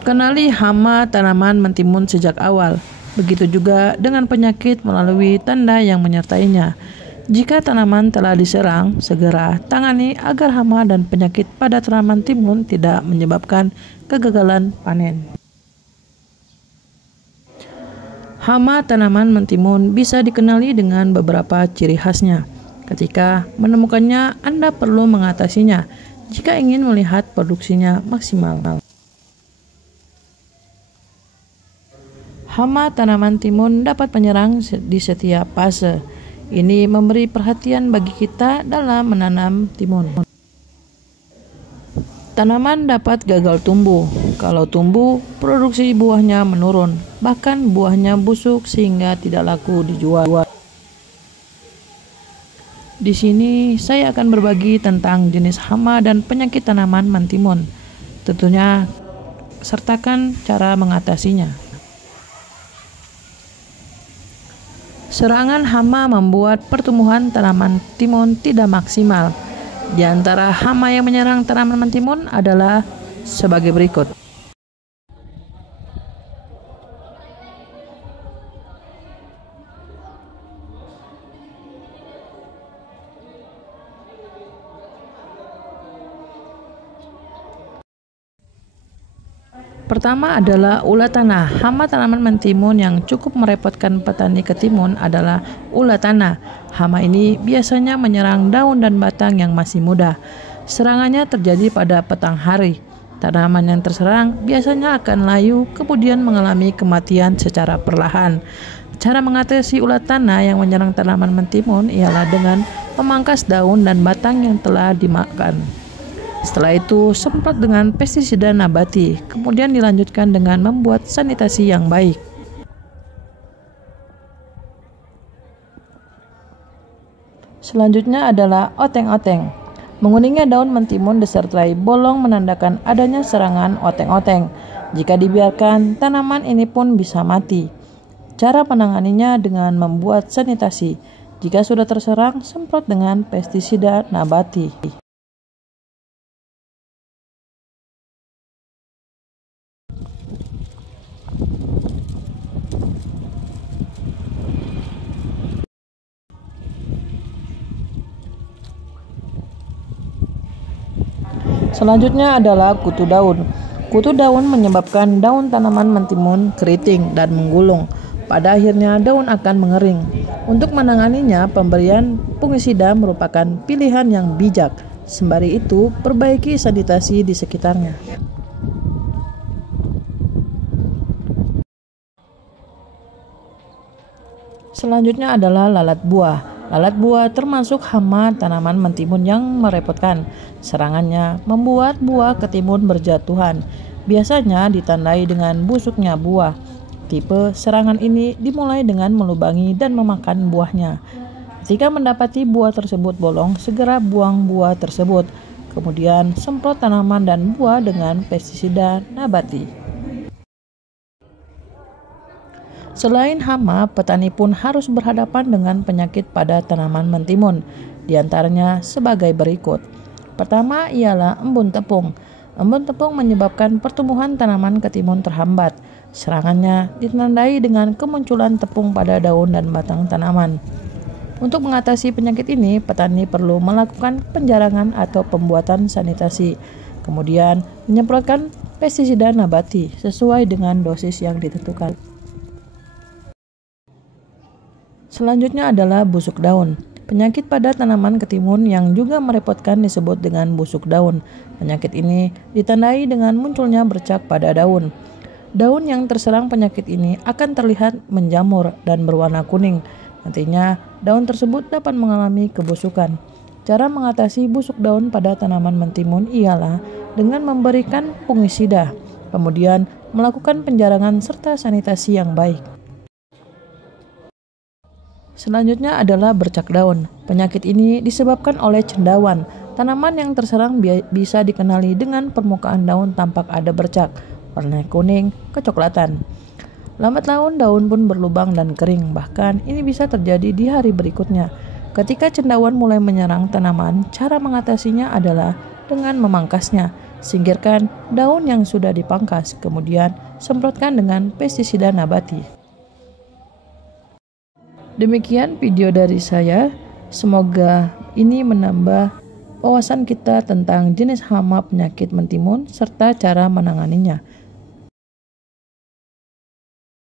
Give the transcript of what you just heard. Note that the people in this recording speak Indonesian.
Kenali hama tanaman mentimun sejak awal. Begitu juga dengan penyakit melalui tanda yang menyertainya. Jika tanaman telah diserang, segera tangani agar hama dan penyakit pada tanaman timun tidak menyebabkan kegagalan panen. Hama tanaman mentimun bisa dikenali dengan beberapa ciri khasnya. Ketika menemukannya, Anda perlu mengatasinya jika ingin melihat produksinya maksimal. Hama tanaman timun dapat menyerang di setiap fase. Ini memberi perhatian bagi kita dalam menanam timun. Tanaman dapat gagal tumbuh. Kalau tumbuh, produksi buahnya menurun. Bahkan buahnya busuk sehingga tidak laku dijual. Di sini saya akan berbagi tentang jenis hama dan penyakit tanaman mentimun. Tentunya sertakan cara mengatasinya. Serangan hama membuat pertumbuhan tanaman timun tidak maksimal. Di antara hama yang menyerang tanaman mentimun adalah sebagai berikut. Pertama adalah ulat tanah. Hama tanaman mentimun yang cukup merepotkan petani ketimun adalah ulat tanah. Hama ini biasanya menyerang daun dan batang yang masih muda. Serangannya terjadi pada petang hari. Tanaman yang terserang biasanya akan layu, kemudian mengalami kematian secara perlahan. Cara mengatasi ulat tanah yang menyerang tanaman mentimun ialah dengan memangkas daun dan batang yang telah dimakan. Setelah itu, semprot dengan pestisida nabati, kemudian dilanjutkan dengan membuat sanitasi yang baik. Selanjutnya adalah oteng-oteng. Menguningnya daun mentimun disertai bolong menandakan adanya serangan oteng-oteng. Jika dibiarkan, tanaman ini pun bisa mati. Cara menanganinya dengan membuat sanitasi. Jika sudah terserang, semprot dengan pestisida nabati. Selanjutnya adalah kutu daun. Kutu daun menyebabkan daun tanaman mentimun keriting dan menggulung. Pada akhirnya daun akan mengering. Untuk menanganinya, pemberian fungisida merupakan pilihan yang bijak. Sembari itu, perbaiki sanitasi di sekitarnya. Selanjutnya adalah lalat buah. Lalat buah termasuk hama tanaman mentimun yang merepotkan. Serangannya membuat buah ketimun berjatuhan. Biasanya ditandai dengan busuknya buah. Tipe serangan ini dimulai dengan melubangi dan memakan buahnya. Jika mendapati buah tersebut bolong, segera buang buah tersebut. Kemudian semprot tanaman dan buah dengan pestisida nabati. Selain hama, petani pun harus berhadapan dengan penyakit pada tanaman mentimun, di antaranya sebagai berikut. Pertama ialah embun tepung. Embun tepung menyebabkan pertumbuhan tanaman ketimun terhambat. Serangannya ditandai dengan kemunculan tepung pada daun dan batang tanaman. Untuk mengatasi penyakit ini, petani perlu melakukan penjarangan atau pembuatan sanitasi. Kemudian menyemprotkan pestisida nabati sesuai dengan dosis yang ditentukan. Selanjutnya adalah busuk daun. Penyakit pada tanaman ketimun yang juga merepotkan disebut dengan busuk daun. Penyakit ini ditandai dengan munculnya bercak pada daun. Daun yang terserang penyakit ini akan terlihat menjamur dan berwarna kuning. Nantinya, daun tersebut dapat mengalami kebusukan. Cara mengatasi busuk daun pada tanaman mentimun ialah dengan memberikan fungisida, kemudian melakukan penjarangan serta sanitasi yang baik. Selanjutnya adalah bercak daun. Penyakit ini disebabkan oleh cendawan. Tanaman yang terserang bisa dikenali dengan permukaan daun tampak ada bercak, warna kuning, kecoklatan. Lambat laun daun pun berlubang dan kering, bahkan ini bisa terjadi di hari berikutnya. Ketika cendawan mulai menyerang tanaman, cara mengatasinya adalah dengan memangkasnya. Singkirkan daun yang sudah dipangkas, kemudian semprotkan dengan pestisida nabati. Demikian video dari saya. Semoga ini menambah wawasan kita tentang jenis hama penyakit mentimun serta cara menanganinya.